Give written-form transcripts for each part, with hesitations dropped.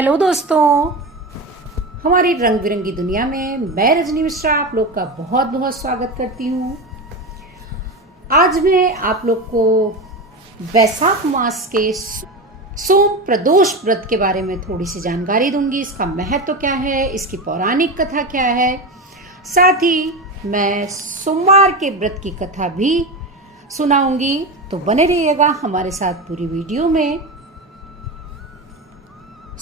Hello दोस्तों, हमारी रंग बिरंगी दुनिया में मैं रजनी मिश्रा आप लोग का बहुत बहुत स्वागत करती हूँ। आज मैं आप लोग को वैशाख मास के सोम प्रदोष व्रत के बारे में थोड़ी सी जानकारी दूंगी। इसका महत्व क्या है, इसकी पौराणिक कथा क्या है, साथ ही मैं सोमवार के व्रत की कथा भी सुनाऊंगी। तो बने रहिएगा हमारे साथ पूरी वीडियो में।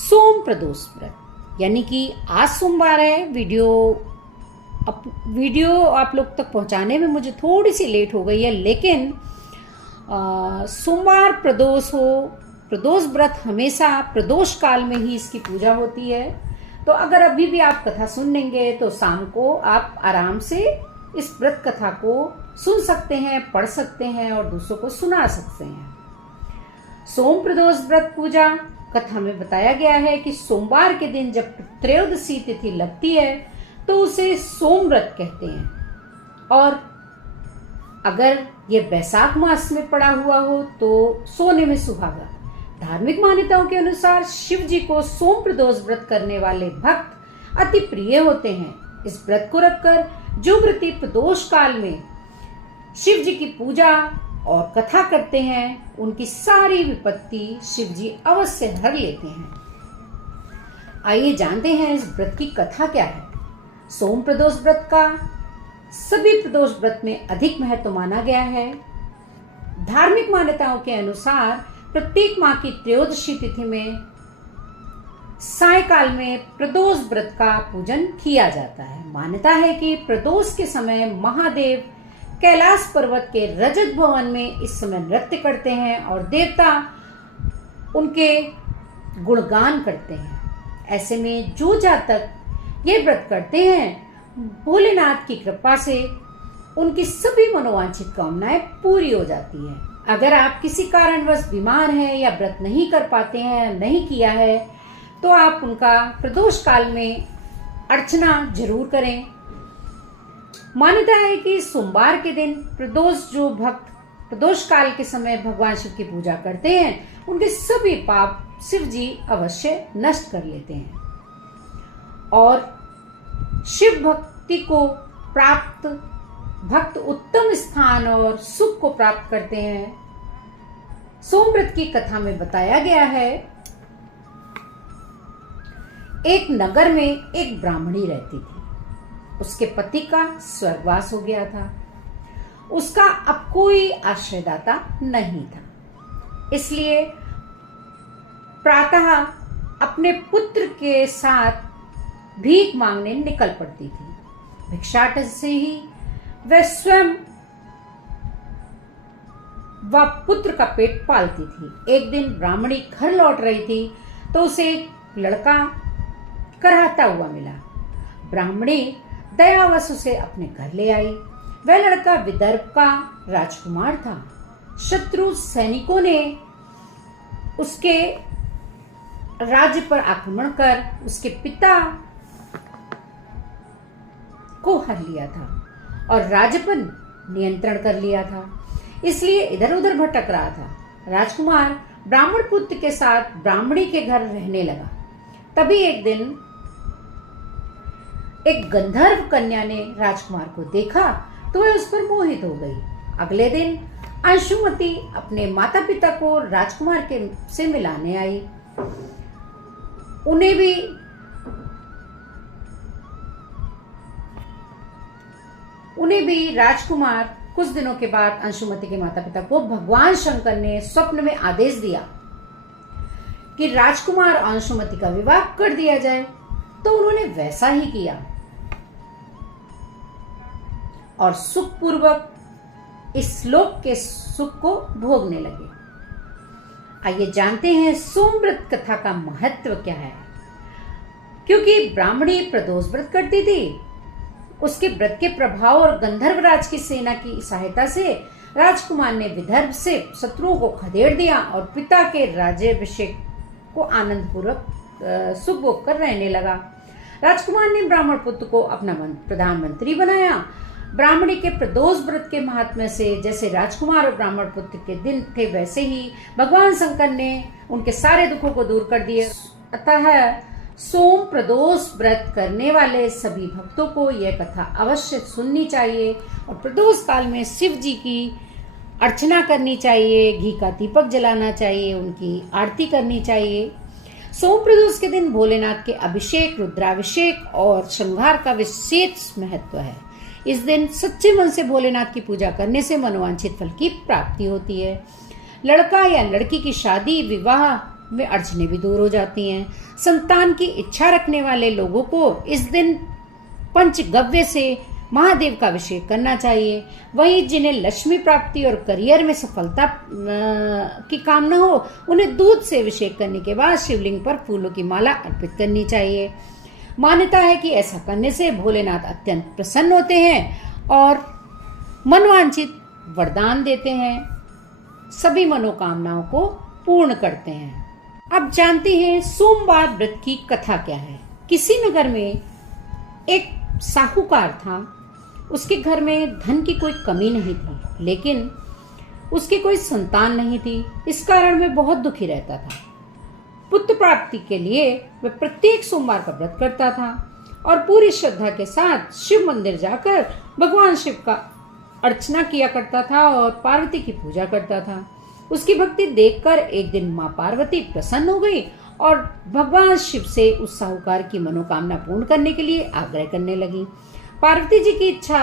सोम प्रदोष व्रत यानी कि आज सोमवार है। वीडियो आप लोग तक पहुंचाने में मुझे थोड़ी सी लेट हो गई है, लेकिन सोमवार प्रदोष व्रत हमेशा प्रदोष काल में ही इसकी पूजा होती है। तो अगर अभी भी आप कथा सुन लेंगे तो शाम को आप आराम से इस व्रत कथा को सुन सकते हैं, पढ़ सकते हैं और दूसरों को सुना सकते हैं। सोम प्रदोष व्रत पूजा कथा में बताया गया है कि सोमवार के दिन जब त्रयोदशी तिथि लगती है तो उसे सोम व्रत कहते हैं, और अगर ये वैशाख मास में पड़ा हुआ हो तो सोने में सुहागा। धार्मिक मान्यताओं के अनुसार शिव जी को सोम प्रदोष व्रत करने वाले भक्त अति प्रिय होते हैं। इस व्रत को रखकर जो व्रती प्रदोष काल में शिव जी की पूजा और कथा करते हैं, उनकी सारी विपत्ति शिव जी अवश्य हर लेते हैं। आइए जानते हैं इस व्रत की कथा क्या है। सोम प्रदोष व्रत का सभी प्रदोष व्रत में अधिक महत्व माना गया है। धार्मिक मान्यताओं के अनुसार प्रत्येक माह की त्रयोदशी तिथि में सायकाल में प्रदोष व्रत का पूजन किया जाता है। मान्यता है कि प्रदोष के समय महादेव कैलाश पर्वत के रजत भवन में इस समय नृत्य करते हैं और देवता उनके गुणगान करते हैं। ऐसे में जो जातक ये व्रत करते हैं, भोलेनाथ की कृपा से उनकी सभी मनोवांछित कामनाएं पूरी हो जाती हैं। अगर आप किसी कारणवश बीमार हैं या व्रत नहीं कर पाते हैं, नहीं किया है, तो आप उनका प्रदोष काल में अर्चना जरूर करें। मान्यता है कि सोमवार के दिन जो भक्त प्रदोष काल के समय भगवान शिव की पूजा करते हैं, उनके सभी पाप शिव जी अवश्य नष्ट कर लेते हैं और शिव भक्ति को प्राप्त भक्त उत्तम स्थान और सुख को प्राप्त करते हैं। सोमव्रत की कथा में बताया गया है, एक नगर में एक ब्राह्मणी रहती थी। उसके पति का स्वर्गवास हो गया था। उसका अब कोई आश्रयदाता नहीं था, इसलिए प्रातः अपने पुत्र के साथ भीख मांगने निकल पड़ती थी। भिक्षाटन से ही वह स्वयं व पुत्र का पेट पालती थी। एक दिन ब्राह्मणी घर लौट रही थी तो उसे एक लड़का कराहता हुआ मिला। ब्राह्मणी दयावश उसे अपने घर ले आई। वह लड़का विदर्भ का राजकुमार था। शत्रु सैनिकों ने उसके राज्य पर आक्रमण कर उसके पिता को हर लिया था और राज्य पर नियंत्रण कर लिया था, इसलिए इधर उधर भटक रहा था। राजकुमार ब्राह्मण पुत्र के साथ ब्राह्मणी के घर रहने लगा। तभी एक दिन एक गंधर्व कन्या ने राजकुमार को देखा तो वह उस पर मोहित हो गई। अगले दिन अंशुमति अपने माता पिता को राजकुमार के से मिलाने आई। उन्हें भी राजकुमार कुछ दिनों के बाद अंशुमति के माता पिता को भगवान शंकर ने स्वप्न में आदेश दिया कि राजकुमार और अंशुमति का विवाह कर दिया जाए, तो उन्होंने वैसा ही किया और सुखपूर्वक इस लोक के सुख को भोगने लगे। आइए जानते हैं सोमव्रत कथा का महत्व क्या है। क्योंकि ब्राह्मणी प्रदोष व्रत करती थी, उसके व्रत के प्रभाव और गंधर्वराज की सेना की सहायता से राजकुमार ने विदर्भ से शत्रुओं को खदेड़ दिया और पिता के राज्याभिषेक को आनंद पूर्वक सुख भोग कर रहने लगा। राजकुमार ने ब्राह्मण पुत्र को अपना प्रधानमंत्री बनाया। ब्राह्मणी के प्रदोष व्रत के महात्म्य से जैसे राजकुमार और ब्राह्मण पुत्र के दिन थे, वैसे ही भगवान शंकर ने उनके सारे दुखों को दूर कर दिए। अतः सोम प्रदोष व्रत करने वाले सभी भक्तों को यह कथा अवश्य सुननी चाहिए और प्रदोष काल में शिव जी की अर्चना करनी चाहिए, घी का दीपक जलाना चाहिए, उनकी आरती करनी चाहिए। सोम प्रदोष के दिन भोलेनाथ के अभिषेक, रुद्राभिषेक और श्रृंगार का विशेष महत्व है। इस दिन सच्चे मन से भोलेनाथ की पूजा करने से मनोवांछित फल की प्राप्ति होती है। लड़का या लड़की की शादी विवाह में अड़चने भी दूर हो जाती हैं। संतान की इच्छा रखने वाले लोगों को इस दिन पंचगव्य से महादेव का अभिषेक करना चाहिए। वहीं जिन्हें लक्ष्मी प्राप्ति और करियर में सफलता की कामना हो, उन्हें दूध से अभिषेक करने के बाद शिवलिंग पर फूलों की माला अर्पित करनी चाहिए। मान्यता है कि ऐसा करने से भोलेनाथ अत्यंत प्रसन्न होते हैं और मनवांछित वरदान देते हैं, सभी मनोकामनाओं को पूर्ण करते हैं। अब जानते हैं सोमवार व्रत की कथा क्या है। किसी नगर में एक साहूकार था। उसके घर में धन की कोई कमी नहीं थी, लेकिन उसकी कोई संतान नहीं थी। इस कारण वह बहुत दुखी रहता था। पुत्र प्राप्ति के लिए वह प्रत्येक सोमवार का व्रत करता था और पूरी श्रद्धा के साथ शिव मंदिर जाकर भगवान शिव का अर्चना किया करता था और पार्वती की पूजा करता था। उसकी भक्ति देखकर एक दिन माँ पार्वती प्रसन्न हो गई और भगवान शिव से उस साहूकार की मनोकामना पूर्ण करने के लिए आग्रह करने लगी। पार्वती जी की इच्छा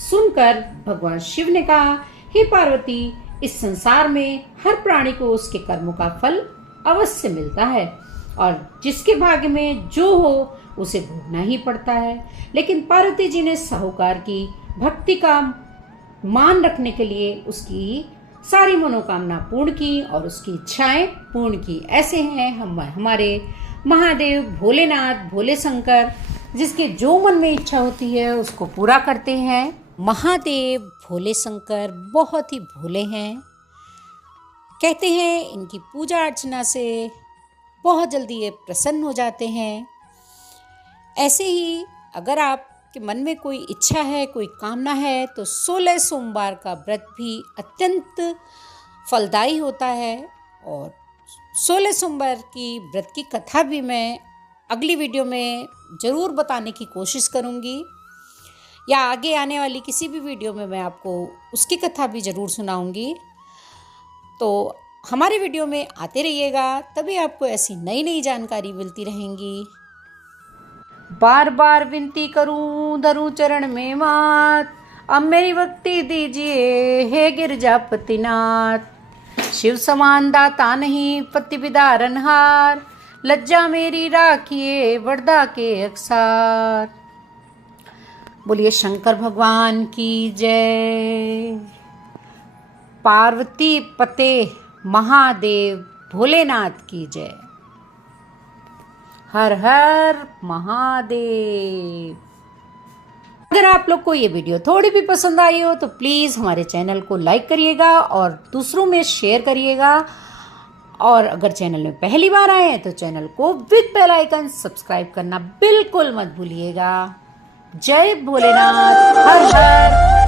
सुनकर भगवान शिव ने कहा, हे पार्वती, इस संसार में हर प्राणी को उसके कर्मों का फल अवश्य मिलता है और जिसके भाग्य में जो हो उसे भोगना ही पड़ता है। लेकिन पार्वती जी ने साहूकार की भक्ति का मान रखने के लिए उसकी सारी मनोकामना पूर्ण की और उसकी इच्छाएं पूर्ण की। ऐसे हैं हमारे महादेव भोलेनाथ, भोले शंकर, जिसके जो मन में इच्छा होती है उसको पूरा करते हैं। महादेव भोले शंकर बहुत ही भोले हैं। कहते हैं इनकी पूजा अर्चना से बहुत जल्दी ये प्रसन्न हो जाते हैं। ऐसे ही अगर आपके मन में कोई इच्छा है, कोई कामना है, तो 16 सोमवार का व्रत भी अत्यंत फलदायी होता है और 16 सोमवार की व्रत की कथा भी मैं अगली वीडियो में ज़रूर बताने की कोशिश करूँगी या आगे आने वाली किसी भी वीडियो में मैं आपको उसकी कथा भी ज़रूर सुनाऊँगी। तो हमारे वीडियो में आते रहिएगा, तभी आपको ऐसी नई नई जानकारी मिलती रहेंगी। बार बार विनती करूं धरूं चरण में मात, अब मेरी भक्ति दीजिए हे गिरजापतिनाथ। शिव समान दाता नहीं पति विदारनहार, लज्जा मेरी राखिए वरदा के अक्सार। बोलिए शंकर भगवान की जय। पार्वती पते महादेव भोलेनाथ की जय। हर हर महादेव। अगर आप लोग को ये वीडियो थोड़ी भी पसंद आई हो तो प्लीज़ हमारे चैनल को लाइक करिएगा और दूसरों में शेयर करिएगा। और अगर चैनल में पहली बार आए हैं तो चैनल को विद बेल आइकन सब्सक्राइब करना बिल्कुल मत भूलिएगा। जय भोलेनाथ। हर हर